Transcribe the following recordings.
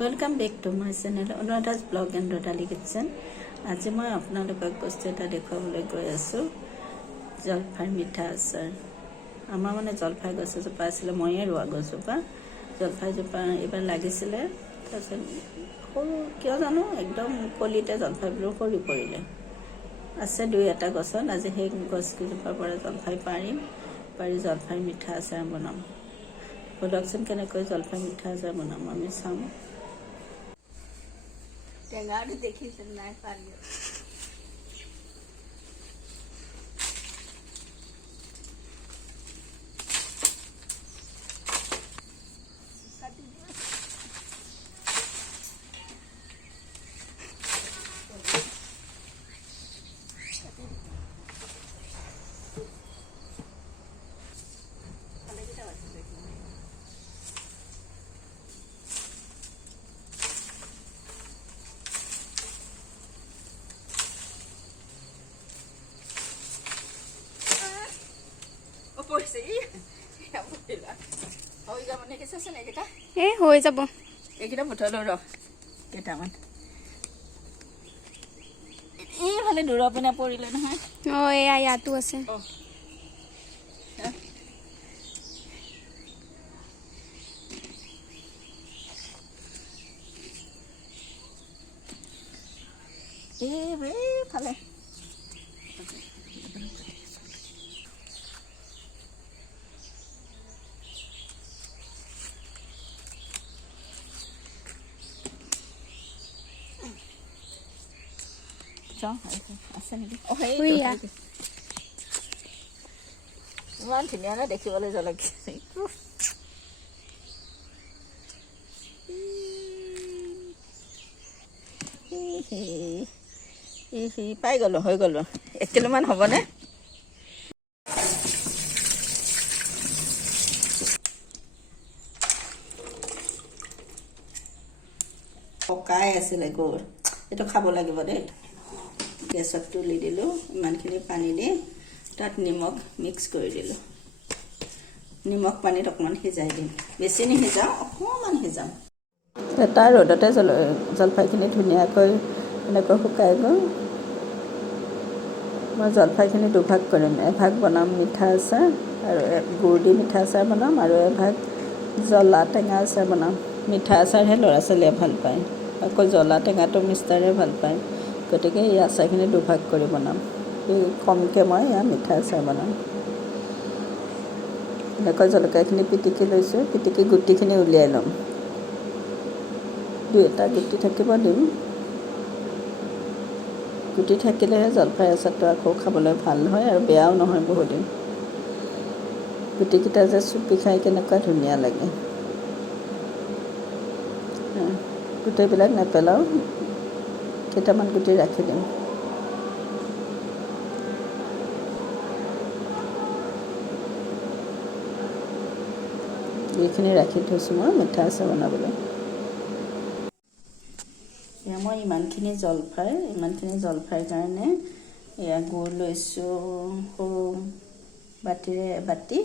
Welcome back to my channel Rodali's blog and Rodali kitchen. আজি মই আপোনালোকক বস্তু এটা দেখুৱাবলৈ গৈ আছো জলফাই মিঠা আচাৰ আমাৰ মানে জলফাই গছজোপা আছিল ময়ে ৰোৱা গছজোপা জলফাই জোপা এবাৰ লাগিছিলে তাৰপিছত সৰু কিয় জানো একদম কলিতে জলফাইবোৰ সৰি পৰিলে আছে দুই এটা গছত আজি সেই গছজোপাৰ পৰা জলফাই পাৰি জলফাই মিঠা আচাৰ বনাম প্ৰডাকচন কেনেকৈ জলফাই মিঠা আচাৰ বনাম আমি চাম টেঙাটো দেখিছে নাই পালিও হৈ যাব এইকেইটা বুটলো ৰ কেইটামান এইফালে দূৰৰ পিনে পৰিলে নহয় এয়া ইয়াতো আছে এইফালে আছে নেকি ইমান ধুনীয়া ন দেখিবলৈ জলকীয়া পাই গলো হৈ গলো 1 কিলোমান হ'বনে পকাই আছিলে গুৰ এইটো খাব লাগিব দেই গেছত তুলি দিলোঁ ইমানখিনি পানী দি তাত নিমখ মিক্স কৰি দিলোঁ নিমখ পানীত অকণমান সিজাই দিম বেছি নিসিজাওঁ অকণমান সিজাম তাৰ ৰ'দতে জলফাইখিনি ধুনীয়াকৈ এনেকৈ শুকাই গ'ল মই জলফাইখিনি দুভাগ কৰিম এভাগ বনাম মিঠা আচাৰ আৰু গুড় দি মিঠা আচাৰ বনাম আৰু এভাগ জ্বলা টেঙা আচাৰ বনাম মিঠা আচাৰহে ল'ৰা ছোৱালীয়ে ভাল পায় আকৌ জ্বলা টেঙাটো মিষ্টাৰে ভাল পায় গতিকে এই আচাৰখিনি দুভাগ কৰি বনাম কমকৈ মই এয়া মিঠা আচাৰ বনাম এনেকৈ জলকীয়াখিনি পিটিকি লৈছোঁ পিটিকি গুটিখিনি উলিয়াই ল'ম দুই এটা গুটি থাকিব দিম গুটি থাকিলেহে জলফাই আচাৰটো আকৌ খাবলৈ ভাল হয় আৰু বেয়াও নহয় বহুদিন গুটিকেইটা যে চুপি খাই কেনেকুৱা ধুনীয়া লাগে গোটেইবিলাক নেপেলাওঁ কেইটামান গুটি ৰাখি দিম এইখিনি ৰাখি থৈছোঁ মই মিঠা আচাৰ বনাবলৈ মই ইমানখিনি জলফাইৰ কাৰণে এয়া গুড় লৈছোঁ সৰু বাতিৰে এবাতি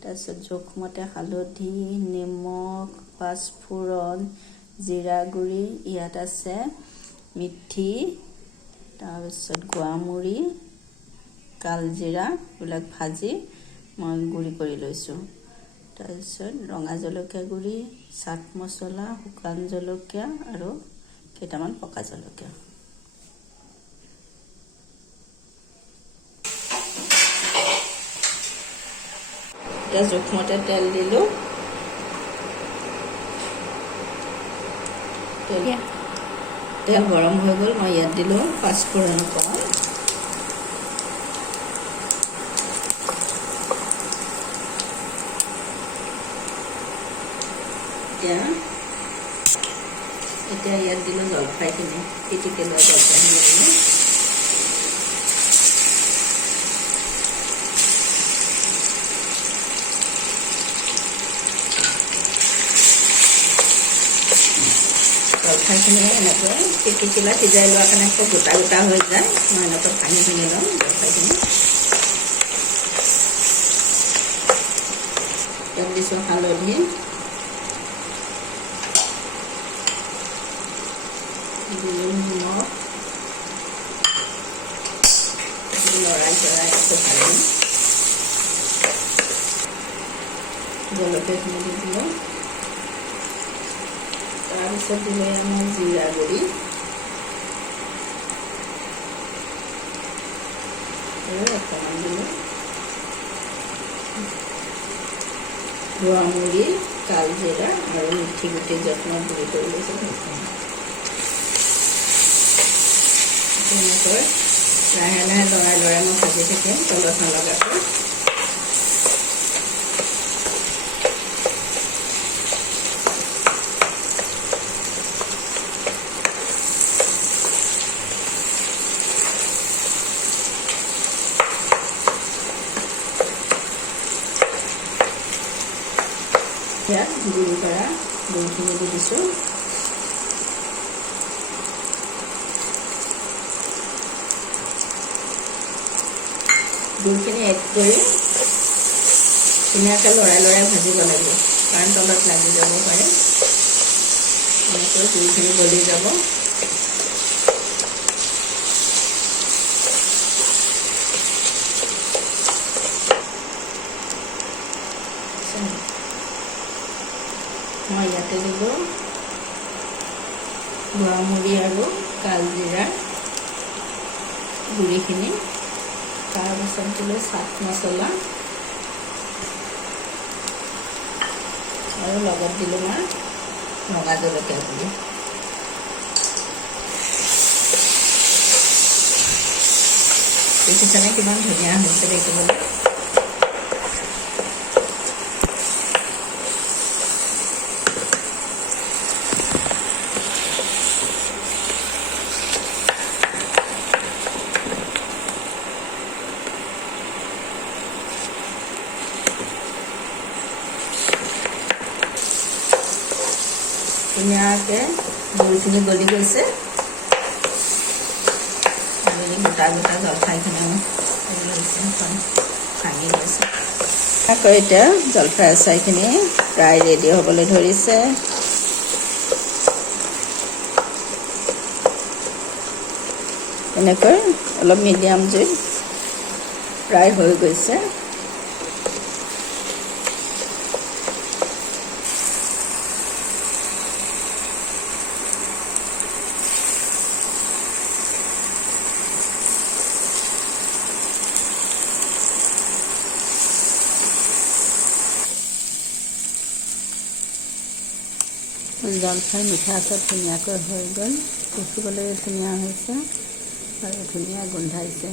তাৰপিছত জোখমতে হালধি নিমখ পাঁচফোৰণ জিৰা গুড়ি ইয়াত আছে মিঠি তাৰপিছত গোৱামুড়ি কালজিৰা এইবিলাক ভাজি মই গুড়ি কৰি লৈছোঁ তাৰপিছত ৰঙা জলকীয়া গুড়ি চাট মছলা শুকান জলকীয়া আৰু কেইটামান পকা জলকীয়া এতিয়া জোখমতে তেল দিলোঁ তেল গৰম হৈ গ'ল মই ইয়াত দিলোঁ পাঁচফোৰণ অকণমান এতিয়া ইয়াত দিলোঁ জলফাইখিনি পিটিকি লোৱা জলফাইখিনি দিলোঁ জলফাইখিনি এনেকৈ পিটিকিলা সিজাই লোৱাৰ কাৰণে খুব গোটা গোটা হৈ যায় মই এনেকৈ ভাঙি ল'ম জলফাইখিনি ইয়াত দিছোঁ হালধি দিলোঁ নিমখ, লৰাই চৰাই আকৌ ভাজিম। জলকীয়াখিনি দি দিলোঁ। তাৰপিছত দিলোঁ আমাৰ জিৰা গুড়ি আৰু অকণমান দিলোঁ গুড়ি, কালজিৰা আৰু মিঠি গুটি যত্ন গুড়ি কৰি লৈছোঁ সেইখিনি। তেনেকৈ লাহে লাহে লৰাই লৰাই মই ভাজি থাকিম তলত নলগাকৈ। ইয়াত গুড়ি কৰা গুড়িখিনি দি দিছোঁ। গুড়খিনি এড কৰি ধুনীয়াকৈ লৰাই লৰাই ভাজিব লাগিব, কাৰণ তলত লাগি যাব পাৰে। এনেকৈ গুড়িখিনি গলি যাব। মই ইয়াতে দিলোঁ গুড়ি আৰু কালজিৰা গুড়িখিনি। তাৰপিছত দিলোঁ চাট মছলা আৰু লগত দিলোঁ মই ৰঙা জলকীয়া গুড়ি। দেখিছেনে কিমান ধুনীয়া হৈছে দেখিবলৈ। ধুনীয়াকৈ গুড়িখিনি গলি গৈছে। গোটা গোটা জলফাইখিনি ভাঙি গৈছে। আকৌ এতিয়া জলফাই আচাৰখিনি প্ৰায় ৰেডি হ'বলৈ ধৰিছে। এনেকৈ অলপ মিডিয়াম জুইত প্ৰায় হৈ গৈছে। জলফাই মিঠা আচাৰ ধুনীয়াকৈ হৈ গ'ল, দেখিবলৈ ধুনীয়া হৈছে আৰু ধুনীয়া গোন্ধাইছে।